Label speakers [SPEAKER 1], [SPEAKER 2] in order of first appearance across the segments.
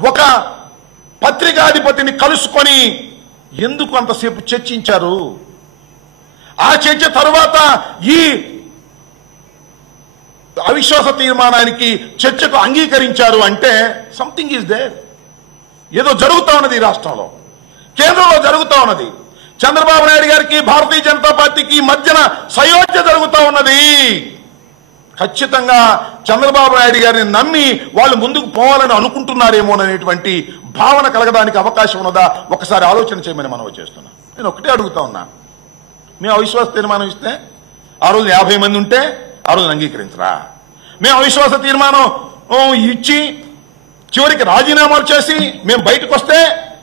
[SPEAKER 1] ఒక పత్రికాధిపతిని కలుసుకొని ఎందుకు అంతసేపు చర్చించారు? ఆ చర్చ తరువాత ఈ అవిశ్వాస తీర్మానానికి చర్చకు అంగీకరించారు అంటే సంథింగ్ ఈజ్ దేర్ ఏదో జరుగుతా ఉన్నది ఈ రాష్ట్రంలో. కేంద్రంలో జరుగుతా ఉన్నది. చంద్రబాబు నాయుడు గారికి భారతీయ జనతా పార్టీకి మధ్యన సయోధ్య జరుగుతా ఉన్నది. ఖచ్చితంగా చంద్రబాబు నాయుడు గారిని నమ్మి వాళ్ళు ముందుకు పోవాలని అనుకుంటున్నారేమోననేటువంటి భావన కలగడానికి అవకాశం ఉన్నదా? ఒకసారి ఆలోచన చేయమని మనం చేస్తున్నాం. నేను ఒకటే అడుగుతా ఉన్నా. మేము అవిశ్వాస తీర్మానం ఇస్తే ఆ రోజు యాభై మంది ఉంటే ఆ రోజు అంగీకరించరా? మేము అవిశ్వాస తీర్మానం ఇచ్చి చివరికి రాజీనామాలు చేసి మేము బయటకు వస్తే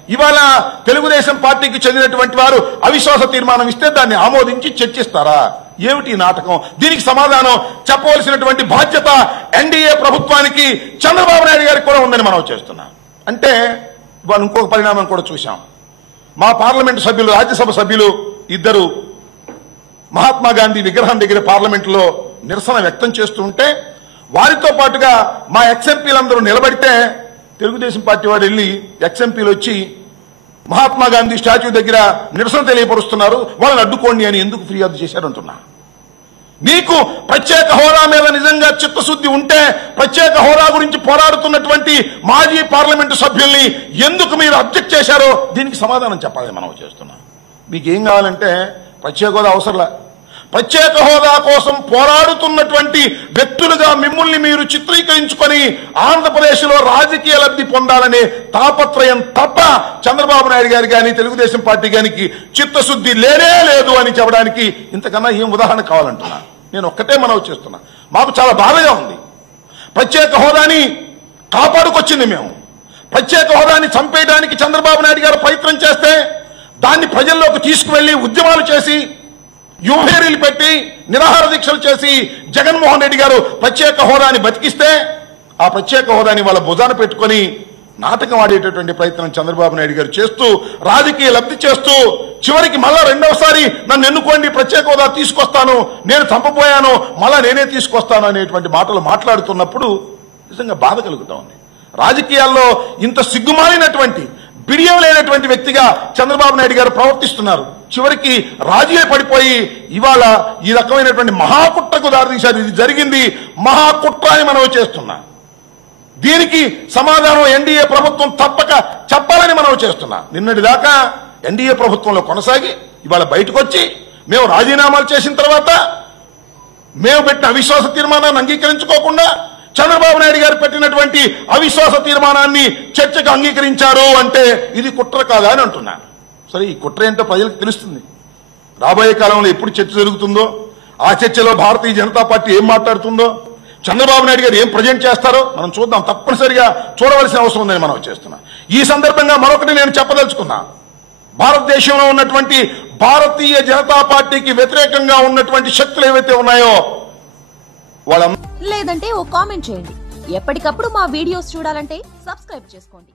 [SPEAKER 1] ఇవాళ తెలుగుదేశం పార్టీకి చెందినటువంటి వారు అవిశ్వాస తీర్మానం ఇస్తే దాన్ని ఆమోదించి చర్చిస్తారా? ఏమిటి నాటకం? దీనికి సమాధానం చెప్పవలసినటువంటి బాధ్యత ఎన్డీఏ ప్రభుత్వానికి చంద్రబాబు నాయుడు గారికి కూడా ఉందని మనం చేస్తున్నాం. అంటే వాళ్ళు ఇంకొక పరిణామం కూడా చూశాం. మా పార్లమెంటు సభ్యులు రాజ్యసభ సభ్యులు ఇద్దరు మహాత్మా గాంధీ విగ్రహం దగ్గర పార్లమెంట్లో నిరసన వ్యక్తం చేస్తూ ఉంటే వారితో పాటుగా మా ఎక్స్ఎంపీలందరూ నిలబడితే తెలుగుదేశం పార్టీ వారు వెళ్ళి ఎక్స్ఎంపీలు వచ్చి మహాత్మా గాంధీ స్టాచ్యూ దగ్గర నిరసన తెలియపరుస్తున్నారు. వాళ్ళని అడ్డుకోండి అని ఎందుకు ఫిర్యాదు చేశారంటున్నా మీకు ప్రత్యేక హోదా మీద నిజంగా చిత్తశుద్ధి ఉంటే ప్రత్యేక హోదా గురించి పోరాడుతున్నటువంటి మాజీ పార్లమెంటు సభ్యుల్ని ఎందుకు మీరు అబ్జెక్ట్ చేశారో దీనికి సమాధానం చెప్పాలని మనం చేస్తున్నాం. మీకు ఏం కావాలంటే ప్రత్యేక హోదా అవసరంలా. ప్రత్యేక హోదా కోసం పోరాడుతున్నటువంటి వ్యక్తులుగా మిమ్మల్ని మీరు చిత్రీకరించుకొని ఆంధ్రప్రదేశ్లో రాజకీయ లబ్ధి పొందాలనే తాపత్రయం తప్ప చంద్రబాబు నాయుడు గారి కానీ తెలుగుదేశం పార్టీ గారికి చిత్తశుద్ధి లేనే లేదు అని చెప్పడానికి ఇంతకన్నా ఏం ఉదాహరణ కావాలంటున్నా? నేను ఒక్కటే మనవి చేస్తున్నా. మాకు చాలా బాధగా ఉంది. ప్రత్యేక హోదాని కాపాడుకొచ్చింది మేము. ప్రత్యేక హోదాని చంపేయడానికి చంద్రబాబు నాయుడు గారు ప్రయత్నం చేస్తే దాన్ని ప్రజల్లోకి తీసుకువెళ్ళి ఉద్యమాలు చేసి యువహేరీలు పెట్టి నిరాహార దీక్షలు చేసి జగన్మోహన్ రెడ్డి గారు ప్రత్యేక హోదాని బతికిస్తే ఆ ప్రత్యేక హోదాని వాళ్ళ భుజాన పెట్టుకొని నాటకం ఆడేటటువంటి ప్రయత్నం చంద్రబాబు నాయుడు గారు చేస్తూ రాజకీయ లబ్ధి చేస్తూ చివరికి మళ్ళా రెండవసారి నన్ను ఎన్నుకోండి ప్రత్యేక హోదా తీసుకొస్తాను నేను చంపబోయాను మళ్ళా నేనే తీసుకొస్తాను అనేటువంటి మాటలు మాట్లాడుతున్నప్పుడు నిజంగా బాధ కలుగుతా ఉంది. రాజకీయాల్లో ఇంత సిగ్గుమాలినటువంటి బిడియం లేనటువంటి వ్యక్తిగా చంద్రబాబు నాయుడు గారు ప్రవర్తిస్తున్నారు. చివరికి రాజీయే పడిపోయి ఇవాళ ఈ రకమైనటువంటి మహాకుట్రకు దారితీశారు. ఇది జరిగింది మహాకుట్ర అని మనం చేస్తున్నా. దీనికి సమాధానం ఎన్డీఏ ప్రభుత్వం తప్పక చెప్పాలని మనం చేస్తున్నా. నిన్నటి దాకా ఎన్డీఏ ప్రభుత్వంలో కొనసాగి ఇవాళ బయటకు వచ్చి మేము రాజీనామాలు చేసిన తర్వాత మేము పెట్టిన అవిశ్వాస తీర్మానాన్ని అంగీకరించుకోకుండా చంద్రబాబు నాయుడు గారు పెట్టినటువంటి అవిశ్వాస తీర్మానాన్ని చర్చకు అంగీకరించారు అంటే ఇది కుట్ర కాదా అని అంటున్నాను సరే ఈ కుట్ర ఏంటో ప్రజలకు తెలుస్తుంది. రాబోయే కాలంలో ఎప్పుడు చర్చ జరుగుతుందో ఆ చర్చలో భారతీయ జనతా పార్టీ ఏం మాట్లాడుతుందో చంద్రబాబు నాయుడు గారు ఏం ప్రజెంట్ చేస్తారో మనం చూద్దాం. తప్పనిసరిగా చూడవలసిన అవసరం ఉందని మనం చేస్తున్నాం. ఈ సందర్భంగా మరొకటి నేను చెప్పదలుచుకున్నా. భారతదేశంలో ఉన్నటువంటి భారతీయ జనతా పార్టీకి వ్యతిరేకంగా ఉన్నటువంటి శక్తులు ఏవైతే ఉన్నాయో వాళ్ళ
[SPEAKER 2] లేదంటే ఓ కామెంట్ చేయండి. ఎప్పటికప్పుడు మా వీడియోస్ చూడాలంటే సబ్స్క్రైబ్ చేసుకోండి.